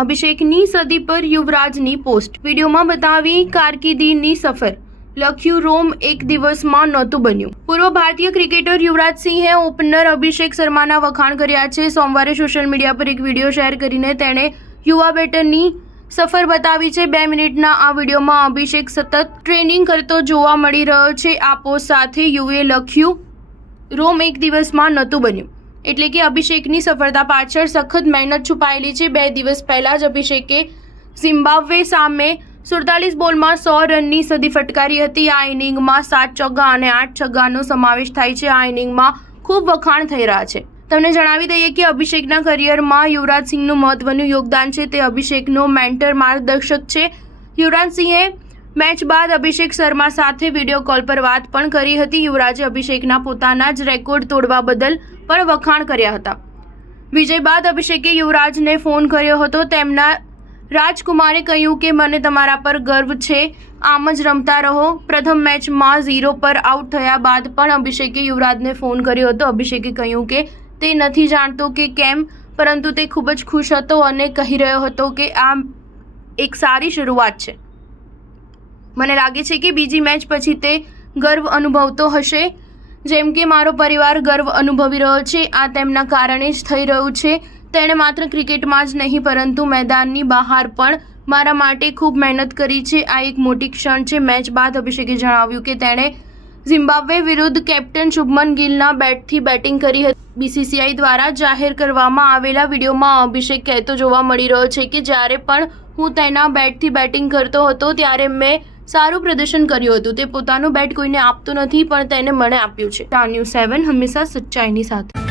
અભિષેકની સદી પર યુવરાજની પોસ્ટ, વિડીયોમાં બતાવી કારકિર્દીની સફર, લખ્યું રોમ એક દિવસમાં નહોતું બન્યું. પૂર્વ ભારતીય ક્રિકેટર યુવરાજસિંહે ઓપનર અભિષેક શર્માના વખાણ કર્યા છે. સોમવારે સોશિયલ મીડિયા પર એક વિડીયો શેર કરીને તેણે યુવા બેટરની સફર બતાવી છે. 2 મિનિટના આ વિડીયોમાં અભિષેક સતત ટ્રેનિંગ કરતો જોવા મળી રહ્યો છે. આ પોસ્ટ સાથે યુએ લખ્યું રોમ એક દિવસમાં નહોતું બન્યું, એટલે કે અભિષેકની સફળતા પાછળ સખત મહેનત છુપાયેલી છે. 2 દિવસ પહેલા જ અભિષેકે ઝિમ્બાબ્વે સામે 47 બોલમાં 100 રનની સદી ફટકારી હતી. આ ઇનિંગમાં 7 ચોગ્ગા અને 8 છગ્ગાનો સમાવેશ થાય છે. આ ઇનિંગમાં ખૂબ વખાણ થઈ રહ્યા છે. તમને જણાવી દઈએ કે અભિષેકના કરિયરમાં યુવરાજસિંહનું મહત્વનું યોગદાન છે. તે અભિષેકનો મેન્ટર માર્ગદર્શક છે. યુવરાજસિંહે મેચ બાદ અભિષેક શર્મા સાથે વિડીયો કોલ પર વાત પણ કરી હતી. યુવરાજે અભિષેકના પોતાના જ રેકોર્ડ તોડવા બદલ પણ વખાણ કર્યા હતા. વિજય બાદ અભિષેકે યુવરાજને ફોન કર્યો હતો. તેમના રાજકુમારે કહ્યું કે મને તમારા પર ગર્વ છે, આમ જ રમતા રહો. પ્રથમ મેચમાં 0 પર આઉટ થયા બાદ પણ અભિષેકે યુવરાજને ફોન કર્યો હતો. અભિષેકે કહ્યું કે તે નથી જાણતો કે કેમ, પરંતુ તે ખૂબ જ ખુશ હતો અને કહી રહ્યો હતો કે આ એક સારી શરૂઆત છે. મને લાગે છે કે બીજી મેચ પછી તે ગર્વ અનુભવતો હશે, જેમ કે મારો પરિવાર ગર્વ અનુભવી રહ્યો છે. આ તેમના કારણે જ થઈ રહ્યું છે. તેણે માત્ર ક્રિકેટમાં જ નહીં પરંતુ મેદાનની બહાર પણ મારા માટે ખૂબ મહેનત કરી છે. આ એક મોટી ક્ષણ છે. મેચ બાદ અભિષેકે જણાવ્યું કે તેણે ઝિમ્બાબ્વે વિરુદ્ધ કેપ્ટન શુભમન ગિલના બેટથી બેટિંગ કરી હતી. બીસીસીઆઈ દ્વારા જાહેર કરવામાં આવેલા વિડીયોમાં અભિષેક કહેતો જોવા મળી રહ્યો છે કે જ્યારે પણ હું તેના બેટથી બેટિંગ કરતો હતો ત્યારે મેં સારું પ્રદર્શન કર્યું હતું. તે પોતાનું બેટ કોઈને આપતો નથી, પણ તેને મને આપ્યું છે. સ્ટાર ન્યૂઝ 7 હંમેશા સચ્ચાઈની સાથે.